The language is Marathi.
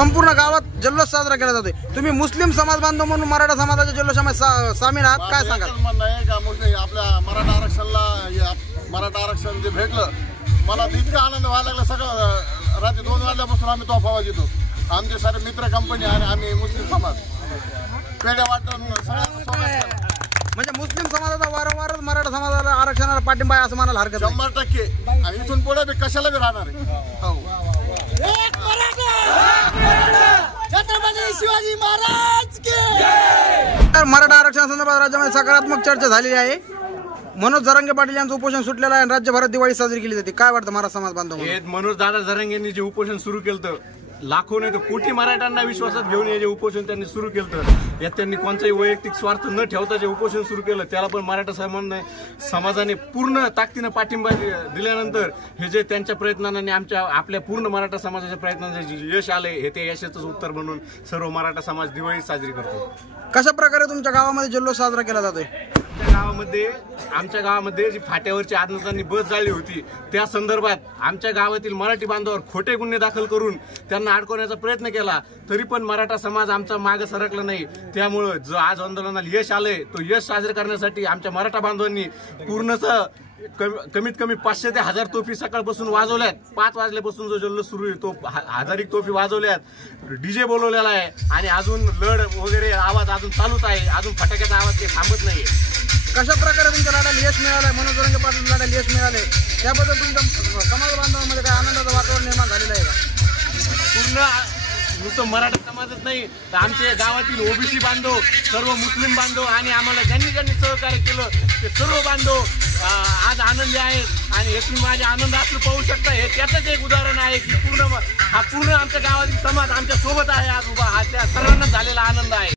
संपूर्ण गावात जल्लोष साजरा केला जातोय। तुम्ही मुस्लिम समाज बांधव म्हणून मराठा समाजाच्या जल्लोषामध्ये सामील आहात, काय सांगाल? म्हणणं आहे का मुस्लिम आपल्या मराठा आरक्षणाला मराठा आरक्षण जे भेटलं मला इतका आनंद व्हायला लागला। सगळं रात्री 2 वाजल्यापासून आम्ही तोफा वाजवतो, आमचे सारे मित्र कंपनी आणि आम्ही मुस्लिम समाज पेढ्या वाटून म्हणजे मुस्लिम समाजाचा वारंवारच मराठा समाजाला आरक्षणाला पाठिंबा आहे असं म्हणायला हरकत नाही। 100% आणि इथून पुढे बी कशाला बी राहणार आहे। छत्रपती शिवाजी महाराज की। तर मराठा आरक्षणासंदर्भात राज्यामध्ये सकारात्मक चर्चा झालेली आहे। मनोज जरांगे पाटील यांचं उपोषण सुटलेलं आहे आणि राज्यभरात दिवाळी साजरी केली जाते। काय वाटतं मराठा समाज बांधव? मनोज दादा जरांगे यांनी जे उपोषण सुरू केलं, लाखो नाही तर कोटी मराठ्यांना विश्वासात घेऊन हे जे उपोषण त्यांनी सुरू केलं, यात त्यांनी कोणताही वैयक्तिक स्वार्थ न ठेवता जे उपोषण सुरू केलं त्याला पण मराठा समाजाने पूर्ण ताकदीनं पाठिंबा दिल्यानंतर हे जे त्यांच्या प्रयत्नांनी आपल्या पूर्ण मराठा समाजाच्या प्रयत्नांचे जे यश आले हे ते यशाचंच उत्तर म्हणून सर्व मराठा समाज दिवाळी साजरी करतो। कशा प्रकारे तुमच्या गावामध्ये जल्लोष साजरा केला जातोय? आमच्या गावामध्ये जी फाट्यावरची आंदोलनांनी बस जाळली होती त्या संदर्भात आमच्या गावातील मराठी बांधवावर खोटे गुन्हे दाखल करून त्यांना अडकवण्याचा प्रयत्न केला, तरी पण मराठा समाज आमचा मागे सरकला नाही। त्यामुळे जो आज आंदोलनाला यश आलंय तो यश साजरे करण्यासाठी आमच्या मराठा बांधवांनी पूर्णतः कमीत कमी 500 ते 1000 तोफी सकाळपासून वाजवल्यात। 5 वाजल्यापासून जो जल्लोष सुरू आहे तो 1000 तोफी वाजवल्यात, डीजे बोलवलेला आहे आणि अजून लढ वगैरे आवाज अजून चालूच आहे, अजून फटाक्याचा आवाज काही थांबत नाही। कशा प्रकारे तुमच्या लढ्याला यश मिळालंय, मनोज जरांगे पाटील लढ्याला यश मिळालंय, त्याबद्दल तुमच्या समाज बांधवांमध्ये काय आनंदाचं वातावरण निर्माण झालेलं आहे का? पूर्ण नुसतं मराठा समाजच नाही तर आमच्या गावातील ओबीसी बांधव, सर्व मुस्लिम बांधव आणि आम्हाला ज्यांनी सहकार्य केलं ते सर्व बांधव आज आनंदी आहेत आणि हे तुम्ही माझे आनंद असं पाहू शकता। हे त्याचंच एक उदाहरण आहे की पूर्ण आमच्या गावातील समाज आमच्या सोबत आहे आज उभा, हा त्या सर्वांना झालेला आनंद आहे।